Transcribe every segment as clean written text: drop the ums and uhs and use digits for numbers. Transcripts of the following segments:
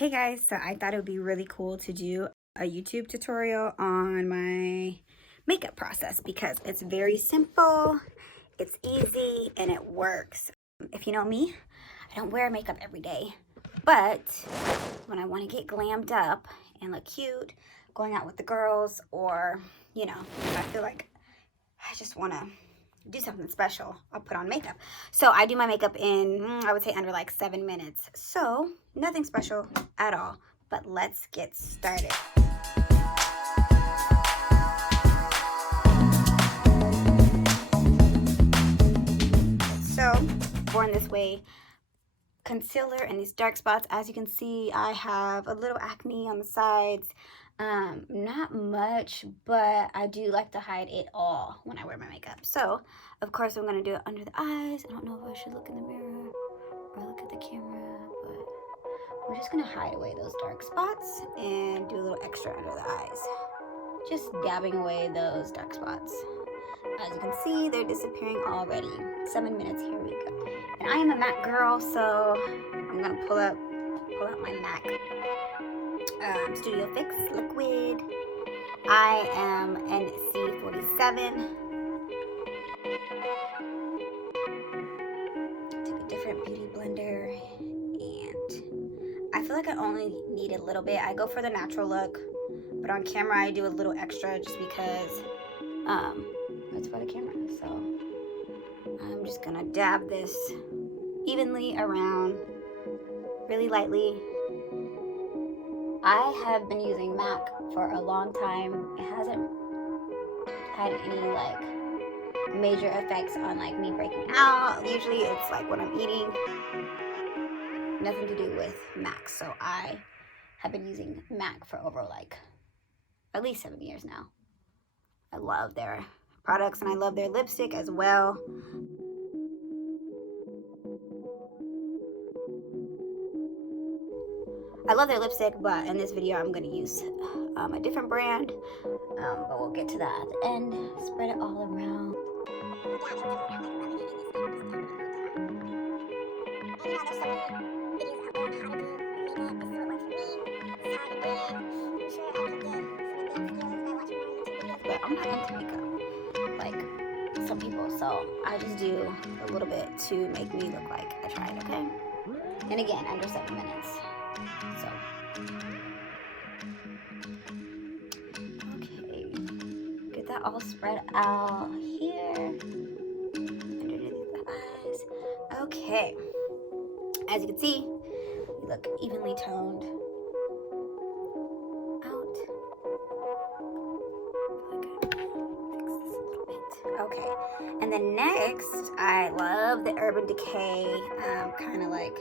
Hey guys, so I thought it would be really cool to do a YouTube tutorial on my makeup process because it's very simple, it's easy, and it works. If you know me, I don't wear makeup every day, but when I want to get glammed up and look cute, going out with the girls, or, you know, if I feel like I just want to do something special, I'll put on makeup. So I do my makeup in, I would say, under like 7 minutes. So nothing special at all, but let's get started. So born this way, concealer and these dark spots. As you can see, I have a little acne on the sides. Not much, but I do like to hide it all when I wear my makeup. So, of course, I'm gonna do it under the eyes. I don't know if I should look in the mirror or look at the camera, but we're just gonna hide away those dark spots and do a little extra under the eyes. Just dabbing away those dark spots. As you can see, they're disappearing already. 7 minutes, here we go. And I am a MAC girl, so I'm gonna pull out my MAC Studio Fix liquid. I am NC47. Take a different beauty blender, and I feel like I only need a little bit. I go for the natural look, but on camera I do a little extra just because it's for the camera. So I'm just gonna dab this evenly around, really lightly. I have been using MAC for a long time. It hasn't had any like major effects on like me breaking out. Usually it's like when I'm eating. Nothing to do with MAC. So I have been using MAC for over like at least 7 years now. I love their products and I love their lipstick as well. I love their lipstick, but in this video I'm going to use a different brand, but we'll get to that at the end. Spread it all around. But I'm not into makeup like some people, so I just do a little bit to make me look like I tried, okay? And again, under 7 minutes. So, okay, get that all spread out here, underneath the eyes. Okay, as you can see, you look evenly toned out. Okay, and then next, I love the Urban Decay, kind of like,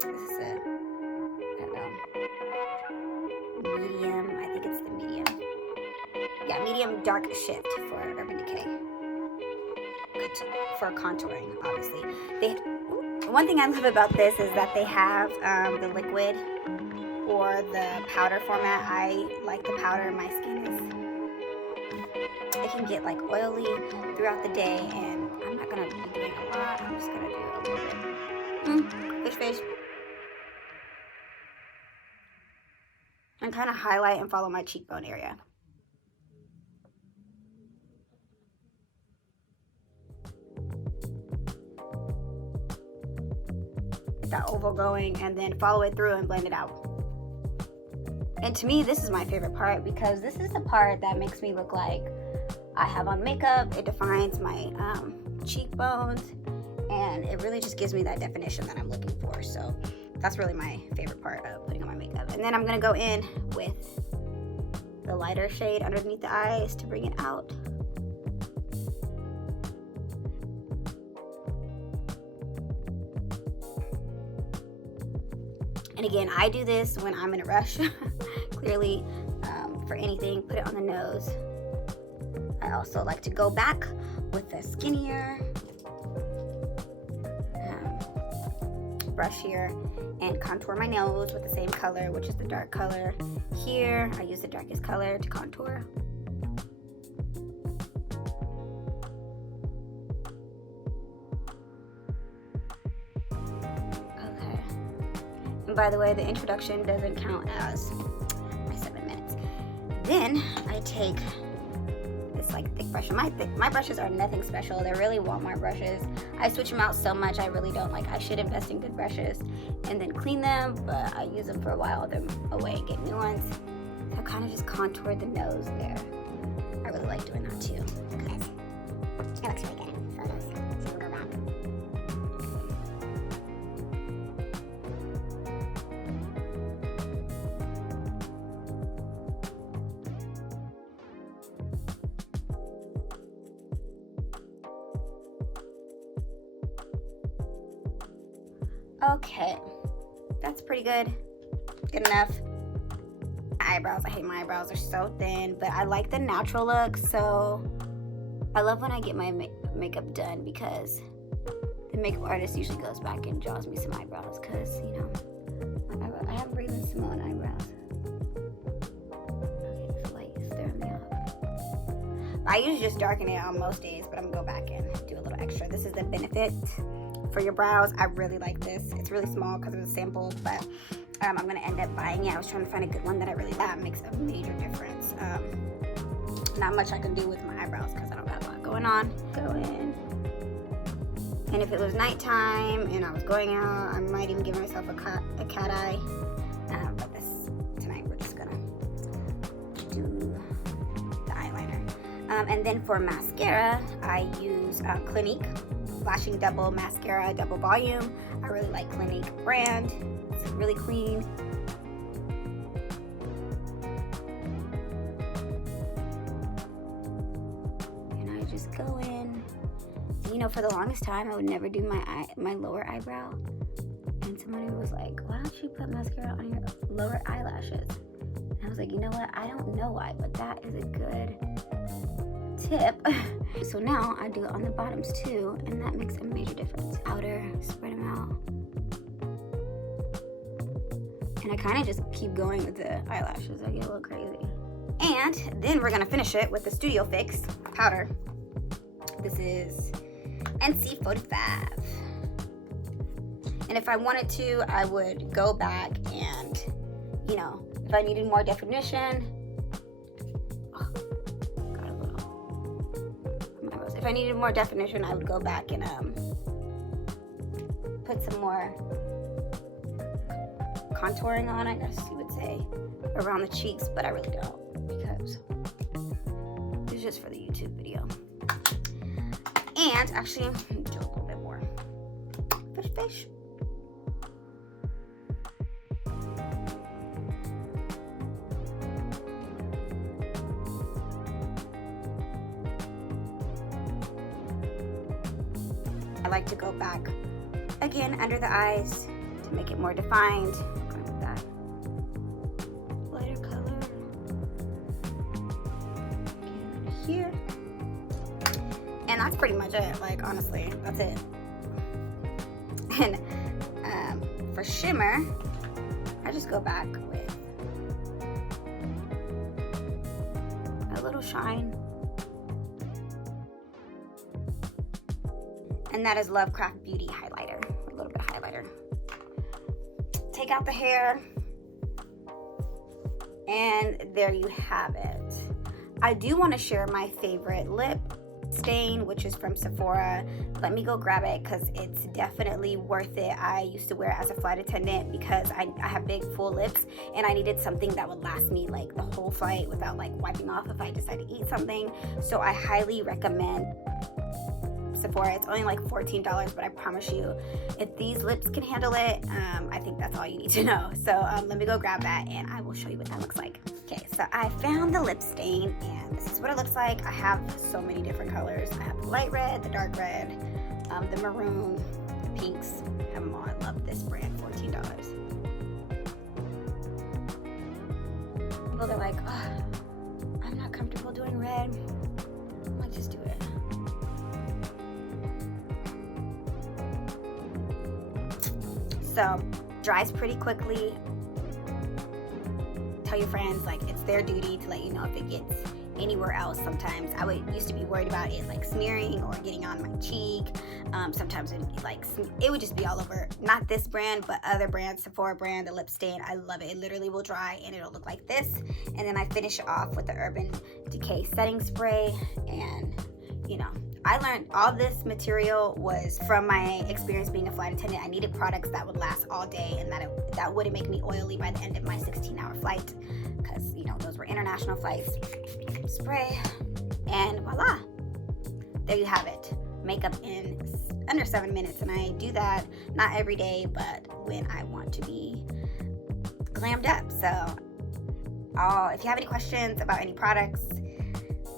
this is a, I don't know, medium, I think it's the medium. Yeah, medium dark shift for Urban Decay. For contouring, obviously. One thing I love about this is that they have the liquid or the powder format. I like the powder. My skin it can get like oily throughout the day, and I'm not gonna be doing a lot. I'm just gonna do a little bit. Fish. And kind of highlight and follow my cheekbone area. That oval going, and then follow it through and blend it out. And to me, this is my favorite part because this is the part that makes me look like I have on makeup. It defines my cheekbones, and it really just gives me that definition that I'm looking for. So that's really my favorite part of putting on my makeup. And then I'm gonna go in with the lighter shade underneath the eyes to bring it out. And again, I do this when I'm in a rush. Clearly, for anything, put it on the nose. I also like to go back with the skinnier brush here and contour my nose with the same color, which is the dark color. Here, I use the darkest color to contour. And by the way, the introduction doesn't count as my 7 minutes. Then I take this like thick brush. My brushes are nothing special. They're really Walmart brushes. I switch them out so much. I really don't like. I should invest in good brushes and then clean them, but I use them for a while, throw them away and get new ones. So I kind of just contoured the nose there. I really like doing that too. Because it looks really good. So we'll go back. Okay, that's pretty good. Good enough. Eyebrows, I hate my eyebrows, they're so thin, but I like the natural look. So I love when I get my makeup done, because the makeup artist usually goes back and draws me some eyebrows, because you know, I have Raven Simone eyebrows. Okay, this light is throwing me off. I usually just darken it on most days, but I'm gonna go back and do a little extra. This is the Benefit for your brows. I really like this. It's really small because it was a sample, but I'm gonna end up buying it. I was trying to find a good one that I really like. That makes a major difference. Not much I can do with my eyebrows because I don't got a lot going on. Go in, and if it was nighttime and I was going out, I might even give myself a cat eye. But tonight we're just gonna do the eyeliner. And then for mascara, I use Clinique Flashing Double Mascara, Double Volume. I really like Clinique brand. It's really clean. And I just go in. You know, for the longest time, I would never do my lower eyebrow. And somebody was like, why don't you put mascara on your lower eyelashes? And I was like, you know what? I don't know why, but that is a good tip. So now I do it on the bottoms too, and that makes a major difference. Outer, spread them out. And I kind of just keep going with the eyelashes. I get a little crazy. And then we're gonna finish it with the Studio Fix powder. This is NC45. And if I wanted to, I would go back and, you know, if I needed more definition, if I needed more definition, I would go back and put some more contouring on, I guess you would say, around the cheeks, but I really don't, because it's just for the YouTube video. And actually, I'm gonna do a little bit more. Fish. I like to go back again under the eyes to make it more defined. Going with that lighter color again here, and that's pretty much it. Like, honestly, that's it. And for shimmer, I just go back with a little shine. And that is Lovecraft Beauty highlighter, a little bit of highlighter. Take out the hair, and there you have it. I do want to share my favorite lip stain, which is from Sephora. Let me go grab it because it's definitely worth it. I used to wear it as a flight attendant because I have big full lips, and I needed something that would last me like the whole flight without like wiping off if I decide to eat something. So I highly recommend Sephora. It's only like $14, but I promise you, if these lips can handle it, I think that's all you need to know. So let me go grab that and I will show you what that looks like. Okay, so I found the lip stain, and this is what it looks like. I have so many different colors. I have the light red, the dark red, the maroon, the pinks. I have them all. I love this brand, $14. People are like, oh, I'm not comfortable doing red. I'm like, just do it. So, dries pretty quickly. Tell your friends, like, it's their duty to let you know if it gets anywhere else. Sometimes I would used to be worried about it like smearing or getting on my cheek. Sometimes it would just be all over. Not this brand, but other brands, Sephora brand, the lip stain. I love it. It literally will dry and it'll look like this. And then I finish it off with the Urban Decay setting spray. And you know, I learned all this material was from my experience being a flight attendant. I needed products that would last all day and that wouldn't make me oily by the end of my 16-hour flight, because you know those were international flights. Spray, and voila, there you have it. Makeup in under 7 minutes. And I do that not every day, but when I want to be glammed up. So if you have any questions about any products,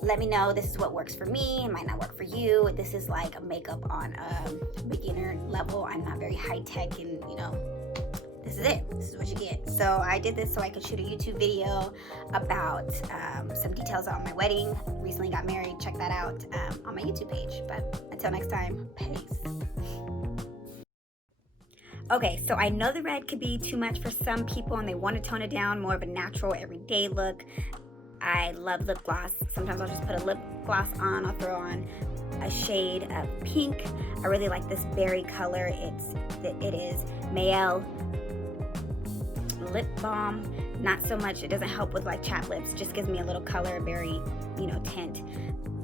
let me know. This is what works for me. It might not work for you. This is like a makeup on a beginner level. I'm not very high tech, and you know, this is it. This is what you get. So I did this so I could shoot a YouTube video about some details on my wedding. Recently got married. Check that out on my YouTube page. But until next time, peace. Okay, so I know the red could be too much for some people and they want to tone it down, more of a natural everyday look. I love lip gloss. Sometimes I'll just put a lip gloss on. I'll throw on a shade of pink. I really like this berry color. It is Mayel lip balm. Not so much, it doesn't help with like chapped lips. It just gives me a little color, berry, you know, tint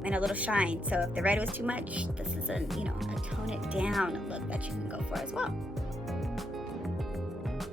and a little shine. So if the red was too much, this is a tone it down look that you can go for as well.